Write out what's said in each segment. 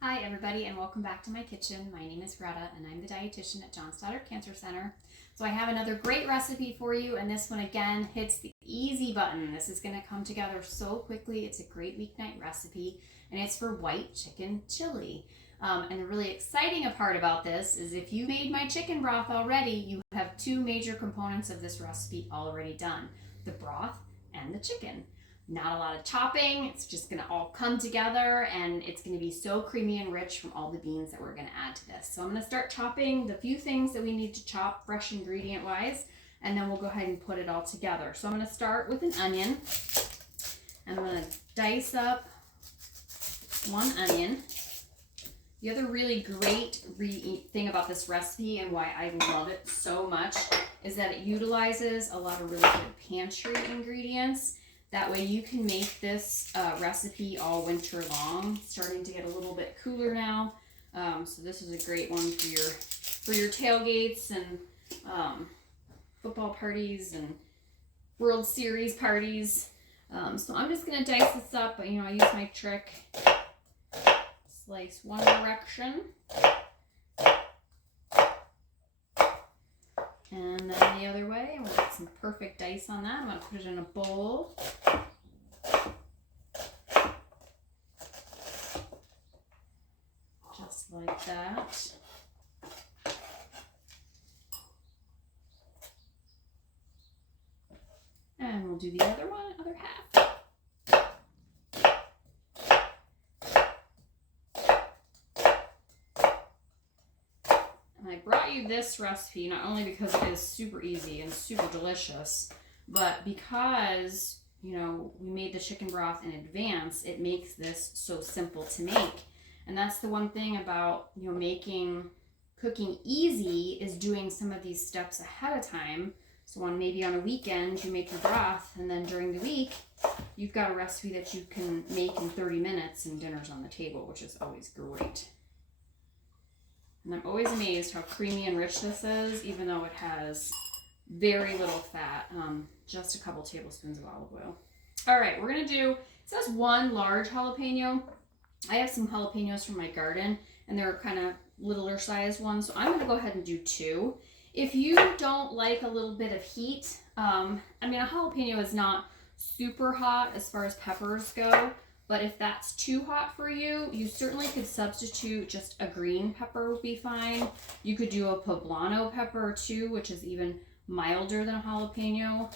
Hi everybody and welcome back to my kitchen. My name is Greta and I'm the dietitian at John Stoddard Cancer Center. So I have another great recipe for you, and this one again hits the easy button. This is going to come together so quickly. It's a great weeknight recipe and it's for white chicken chili. And the really exciting part about this is if you made my chicken broth already, you have two major components of this recipe already done: the broth and the chicken. Not a lot of chopping, it's just gonna all come together and it's gonna be so creamy and rich from all the beans that we're gonna add to this. So I'm gonna start chopping the few things that we need to chop fresh ingredient wise, and then we'll go ahead and put it all together. So I'm gonna start with an onion. And I'm gonna dice up one onion. The other really great thing about this recipe and why I love it so much is that it utilizes a lot of really good pantry ingredients. That way you can make this recipe all winter long. It's starting to get a little bit cooler now. So this is a great one for your tailgates and football parties and World Series parties. So I'm just gonna dice this up. You know, I use my trick. Slice one direction. And then the other way, and we'll get some perfect dice on that. I'm going to put it in a bowl. Just like that. And we'll do the other one, other half. I brought you this recipe not only because it is super easy and super delicious, but because, you know, we made the chicken broth in advance, it makes this so simple to make. And that's the one thing about, you know, cooking easy is doing some of these steps ahead of time. So maybe on a weekend you make your broth, and then during the week you've got a recipe that you can make in 30 minutes and dinner's on the table, which is always great. And I'm always amazed how creamy and rich this is, even though it has very little fat, just a couple tablespoons of olive oil. All right, we're gonna do, it says one large jalapeno. I have some jalapenos from my garden and they're kind of littler sized ones, so I'm gonna go ahead and do two. If you don't like a little bit of heat, I mean, a jalapeno is not super hot as far as peppers go, but if that's too hot for you, you certainly could substitute just a green pepper would be fine. You could do a poblano pepper too, which is even milder than a jalapeno.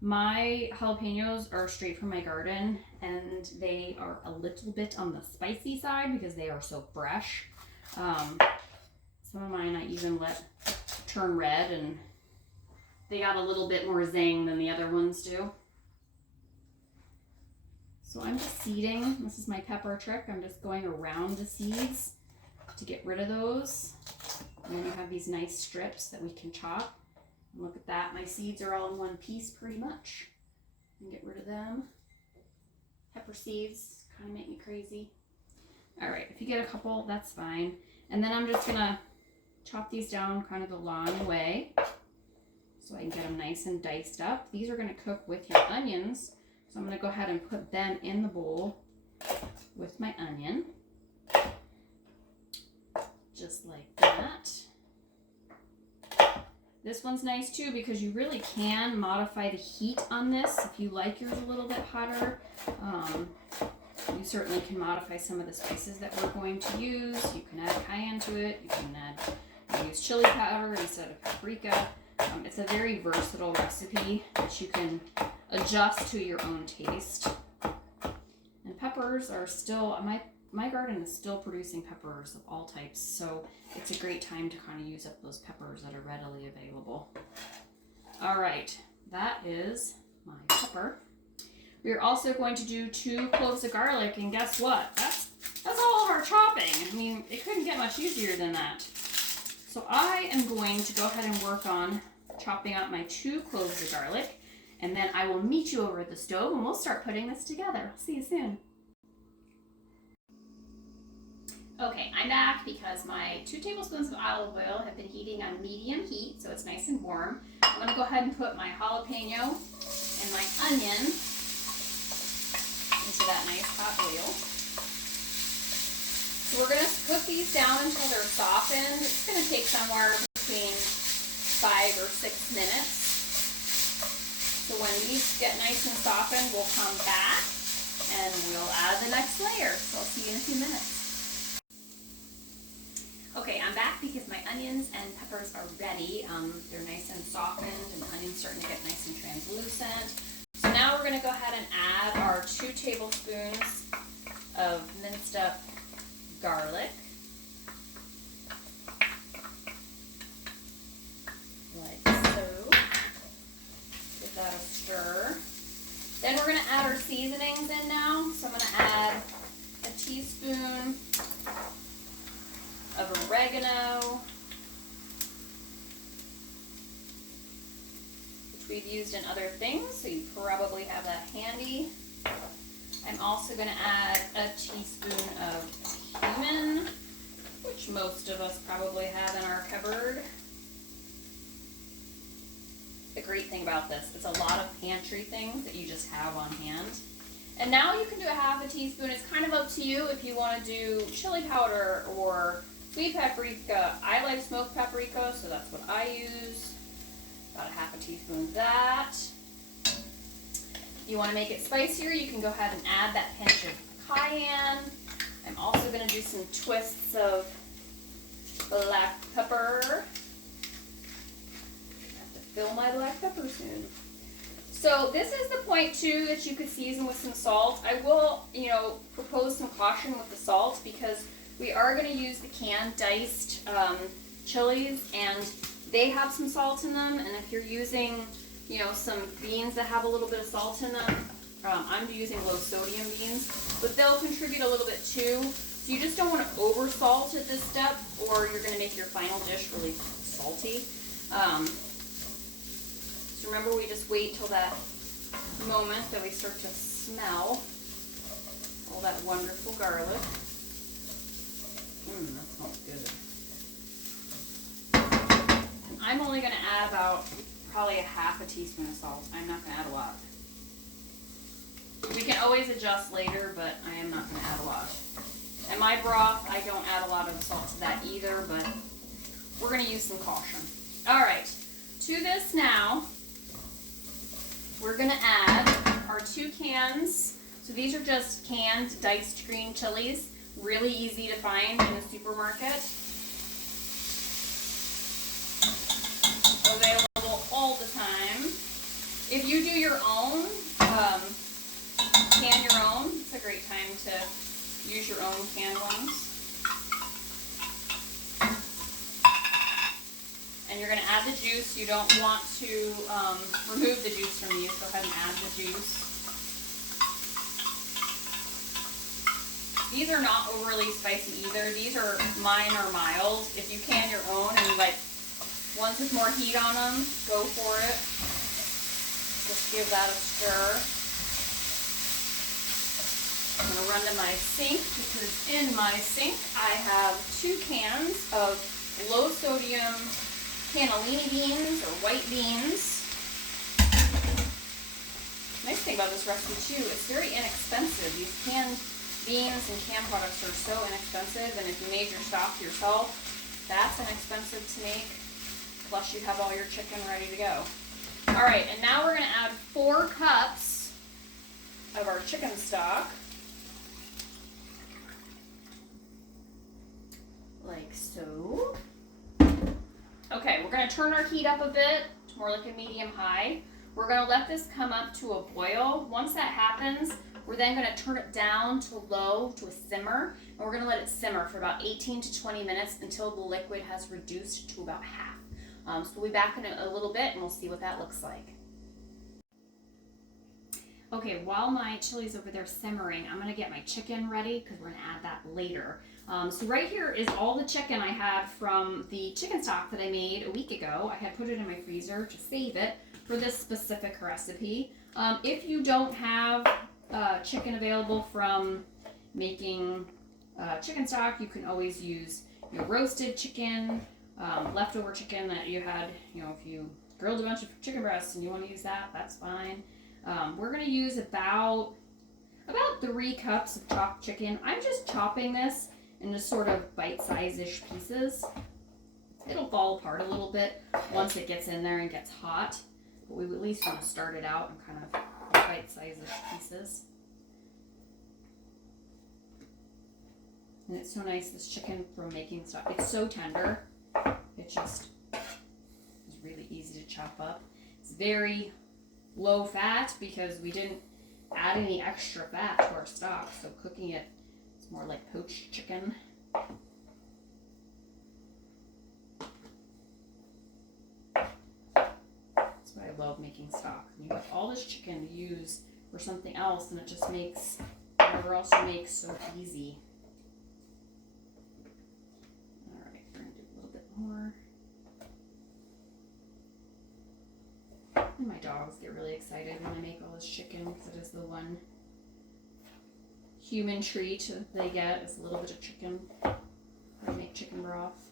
My jalapenos are straight from my garden and they are a little bit on the spicy side because they are so fresh. Some of mine I even let turn red and they got a little bit more zing than the other ones do. So I'm just seeding. This is my pepper trick. I'm just going around the seeds to get rid of those. And then you have these nice strips that we can chop. And look at that. My seeds are all in one piece pretty much. And get rid of them. Pepper seeds kind of make me crazy. All right, if you get a couple, that's fine. And then I'm just gonna chop these down kind of the long way so I can get them nice and diced up. These are gonna cook with your onions. So I'm going to go ahead and put them in the bowl with my onion. Just like that. This one's nice too because you really can modify the heat on this if you like yours a little bit hotter. You certainly can modify some of the spices that we're going to use. You can add cayenne to it. You can use chili powder instead of paprika. It's a very versatile recipe that you can adjust to your own taste. And peppers are still, my garden is still producing peppers of all types, so it's a great time to kind of use up those peppers that are readily available. All right, that is my pepper. We're also going to do 2 cloves of garlic, and guess what? That's all of our chopping. I mean, it couldn't get much easier than that. So I am going to go ahead and work on chopping up my 2 cloves of garlic, and then I will meet you over at the stove and we'll start putting this together. I'll see you soon. Okay, I'm back because my 2 tablespoons of olive oil have been heating on medium heat, so it's nice and warm. I'm gonna go ahead and put my jalapeno and my onion into that nice hot oil. So put these down until they're softened. It's going to take somewhere between 5 or 6 minutes. So when these get nice and softened, we'll come back and we'll add the next layer. So I'll see you in a few minutes. Okay, I'm back because my onions and peppers are ready. They're nice and softened and the onion's starting to get nice and translucent. So now we're going to go ahead and add our 2 tablespoons of minced up garlic. Like so. Give that a stir. Then we're going to add our seasonings in now. So I'm going to add a teaspoon of oregano, which we've used in other things, so you probably have that handy. I'm also going to add a teaspoon of cumin, which most of us probably have in our cupboard. The great thing about this, it's a lot of pantry things that you just have on hand. And now you can do a half a teaspoon. It's kind of up to you if you want to do chili powder or sweet paprika. I like smoked paprika, so that's what I use. About a half a teaspoon of that. If you want to make it spicier, you can go ahead and add that pinch of cayenne. I'm also going to do some twists of black pepper. I have to fill my black pepper soon. So this is the point too that you could season with some salt. I will, propose some caution with the salt because we are going to use the canned diced chilies, and they have some salt in them. And if you're using, some beans that have a little bit of salt in them, I'm using low sodium beans, but they'll contribute a little bit too. So you just don't want to over salt at this step, or you're going to make your final dish really salty. So remember, we just wait till that moment that we start to smell all that wonderful garlic. That smells good. And I'm only going to add about probably a half a teaspoon of salt. I'm not going to add a lot. We can always adjust later, but I am not going to add a lot. And my broth, I don't add a lot of salt to that either, but we're going to use some caution. All right, to this now, we're going to add our 2 cans. So these are just canned diced green chilies. Really easy to find in the supermarket. Available all the time. If you do your own, can your own, it's a great time to use your own canned ones. And you're going to add the juice. You don't want to remove the juice from these. Go ahead and add the juice. These are not overly spicy either. Mine are mild. If you can your own and like ones with more heat on them, go for it. Just give that a stir. I'm going to run to my sink because in my sink I have 2 cans of low sodium cannellini beans or white beans. Nice thing about this recipe too, it's very inexpensive. These canned beans and canned products are so inexpensive, and if you made your stock yourself, that's inexpensive to make. Plus you have all your chicken ready to go. All right, and now we're going to add 4 cups of our chicken stock. Like so. Okay, we're going to turn our heat up a bit, to more like a medium-high. We're going to let this come up to a boil. Once that happens, we're then going to turn it down to low, to a simmer, and we're going to let it simmer for about 18 to 20 minutes until the liquid has reduced to about half. So we'll be back in a little bit and we'll see what that looks like. Okay, while my chili's over there simmering, I'm going to get my chicken ready because we're going to add that later. So right here is all the chicken I had from the chicken stock that I made a week ago. I had put it in my freezer to save it for this specific recipe. If you don't have chicken available from making chicken stock, you can always use roasted chicken, leftover chicken that you had, if you grilled a bunch of chicken breasts and you want to use that, that's fine. We're going to use about 3 cups of chopped chicken. I'm just chopping this in just sort of bite-size-ish pieces. It'll fall apart a little bit once it gets in there and gets hot, but we at least want to start it out in kind of bite-size-ish pieces. And it's so nice, this chicken, from making stuff. It's so tender. It just is really easy to chop up. It's very low fat because we didn't add any extra fat to our stock, so cooking it, it's more like poached chicken. That's why I love making stock. You have all this chicken to use for something else, and it just makes whatever else you make so easy. All right, we're gonna do a little bit more. And my dogs get really excited when I make all this chicken because it is the one human treat they get is a little bit of chicken. I make chicken broth.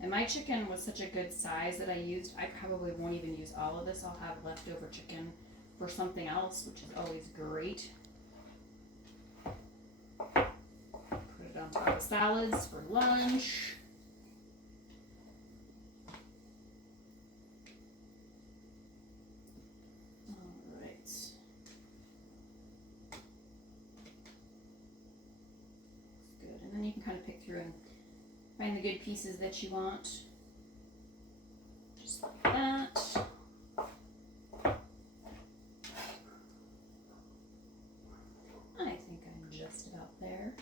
And my chicken was such a good size that I probably won't even use all of this. I'll have leftover chicken for something else, which is always great. Put it on top of salads for lunch. All right. Good. And then you can kind of pick through and find the good pieces that you want. Just like that. I think I'm just about there.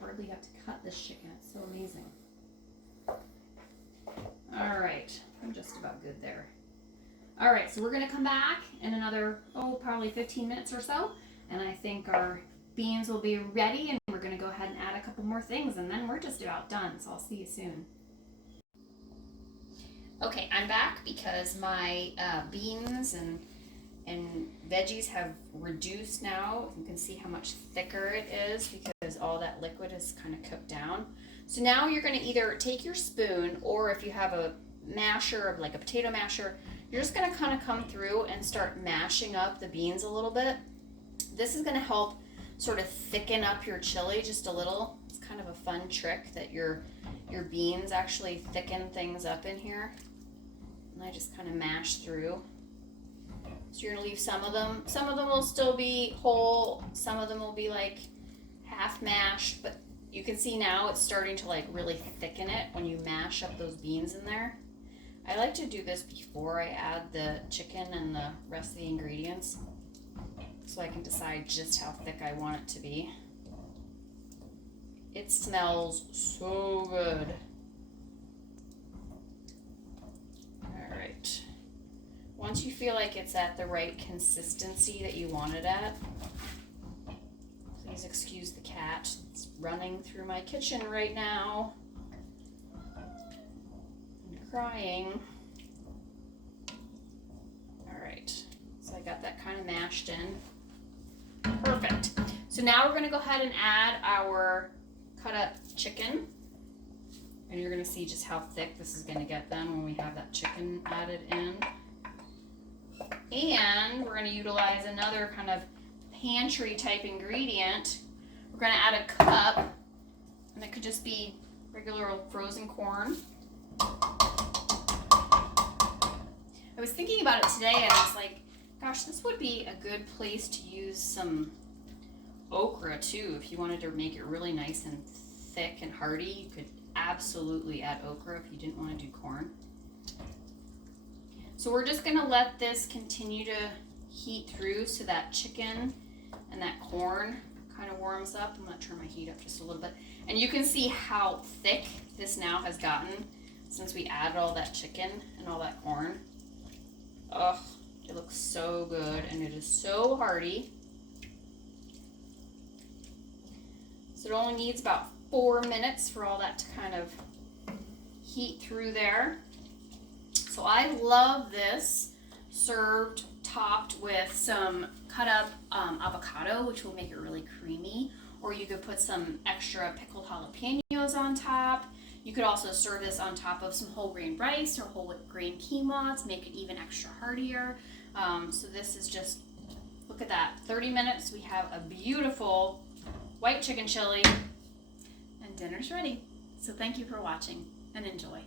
Hardly have to cut this chicken. It's so amazing. All right, I'm just about good there. All right, so we're gonna come back in another, probably 15 minutes or so, and I think our beans will be ready, and we're gonna go ahead and add a couple more things, and then we're just about done, so I'll see you soon. Okay, I'm back because my beans and veggies have reduced now. You can see how much thicker it is because all that liquid is kind of cooked down. So now you're gonna either take your spoon, or if you have a masher, like a potato masher, you're just gonna kind of come through and start mashing up the beans a little bit. This is gonna help sort of thicken up your chili just a little. It's kind of a fun trick that your beans actually thicken things up in here. And I just kind of mash through. So you're gonna leave some of them will still be whole, some of them will be like half mashed, but you can see now it's starting to like really thicken it when you mash up those beans in there. I like to do this before I add the chicken and the rest of the ingredients, so I can decide just how thick I want it to be. It smells so good. All right. Once you feel like it's at the right consistency that you want it at, please excuse the cat. It's running through my kitchen right now and crying. All right. So I got that kind of mashed in. Perfect. So now we're going to go ahead and add our cut up chicken. And you're going to see just how thick this is going to get then when we have that chicken added in. And we're going to utilize another kind of pantry type ingredient. We're going to add a cup, and it could just be regular old frozen corn. I was thinking about it today, and I was like, gosh, this would be a good place to use some okra too. If you wanted to make it really nice and thick and hearty, you could absolutely add okra if you didn't want to do corn. So we're just going to let this continue to heat through so that chicken and that corn kind of warms up. I'm going to turn my heat up just a little bit. And you can see how thick this now has gotten since we added all that chicken and all that corn. Ugh, it looks so good, and it is so hearty. So it only needs about 4 minutes for all that to kind of heat through there. So I love this served topped with some cut up avocado, which will make it really creamy. Or you could put some extra pickled jalapenos on top. You could also serve this on top of some whole grain rice or whole grain quinoa to make it even extra heartier. So this is just, look at that, 30 minutes. We have a beautiful white chicken chili and dinner's ready. So thank you for watching and enjoy.